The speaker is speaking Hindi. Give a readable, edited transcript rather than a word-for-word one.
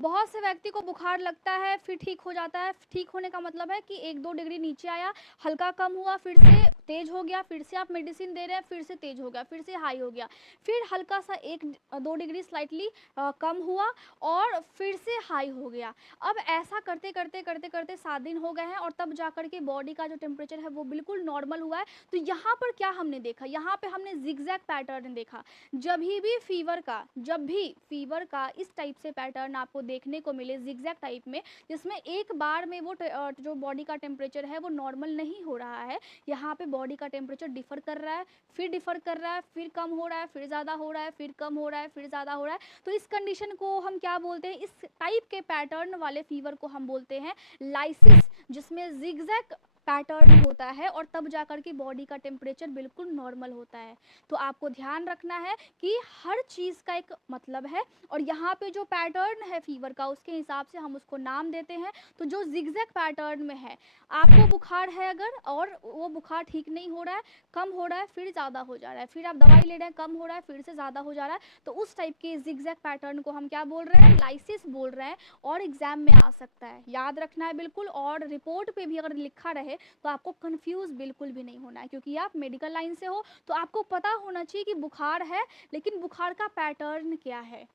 बहुत से व्यक्ति को बुखार लगता है फिर ठीक हो जाता है। ठीक होने का मतलब है कि 1-2 डिग्री नीचे आया, हल्का कम हुआ, फिर से तेज हो गया, फिर से आप मेडिसिन दे रहे हैं, फिर से तेज हो गया, फिर से हाई हो गया, फिर हल्का सा 1-2 डिग्री स्लाइटली कम हुआ और फिर से हाई हो गया। अब ऐसा करते करते करते करते 7 दिन हो गए हैं और तब जाकर के बॉडी का जो टेम्परेचर है वो बिल्कुल नॉर्मल हुआ है। तो यहाँ पर क्या हमने देखा, यहाँ पे हमने जिगजैग पैटर्न देखा। जब भी फीवर का इस टाइप से पैटर्न आपको देखने को मिले जिगजैग टाइप में, जिसमें एक बार में वो जो बॉडी का टेम्परेचर है वो नॉर्मल नहीं हो रहा है, यहाँ पे बॉडी का टेम्परेचर डिफर कर रहा है, फिर डिफर कर रहा है, फिर कम हो रहा है, फिर ज़्यादा हो रहा है, फिर कम हो रहा है, फिर ज़्यादा हो रहा है। तो इस कंडीशन को हम क्या बोलते हैं, इस टाइप के पैटर्न वाले फीवर को हम बोलते हैं लाइसिस, जिसमें जिगजैग पैटर्न होता है और तब जाकर के बॉडी का टेम्परेचर बिल्कुल नॉर्मल होता है। तो आपको ध्यान रखना है कि हर चीज़ का एक मतलब है और यहाँ पे जो पैटर्न है फीवर का उसके हिसाब से हम उसको नाम देते हैं। तो जो जिगजैग पैटर्न में है, आपको बुखार है अगर और वो बुखार ठीक नहीं हो रहा है, कम हो रहा है, फिर ज़्यादा हो जा रहा है, फिर आप दवाई ले रहे हैं, कम हो रहा है, फिर से ज़्यादा हो जा रहा है, तो उस टाइप के जिगजैग पैटर्न को हम क्या बोल रहे हैं, लाइसिस बोल रहे हैं और एग्जाम में आ सकता है। याद रखना है बिल्कुल, और रिपोर्ट पे भी अगर लिखा रहे तो आपको कंफ्यूज बिल्कुल भी नहीं होना है, क्योंकि आप मेडिकल लाइन से हो तो आपको पता होना चाहिए कि बुखार है, लेकिन बुखार का पैटर्न क्या है।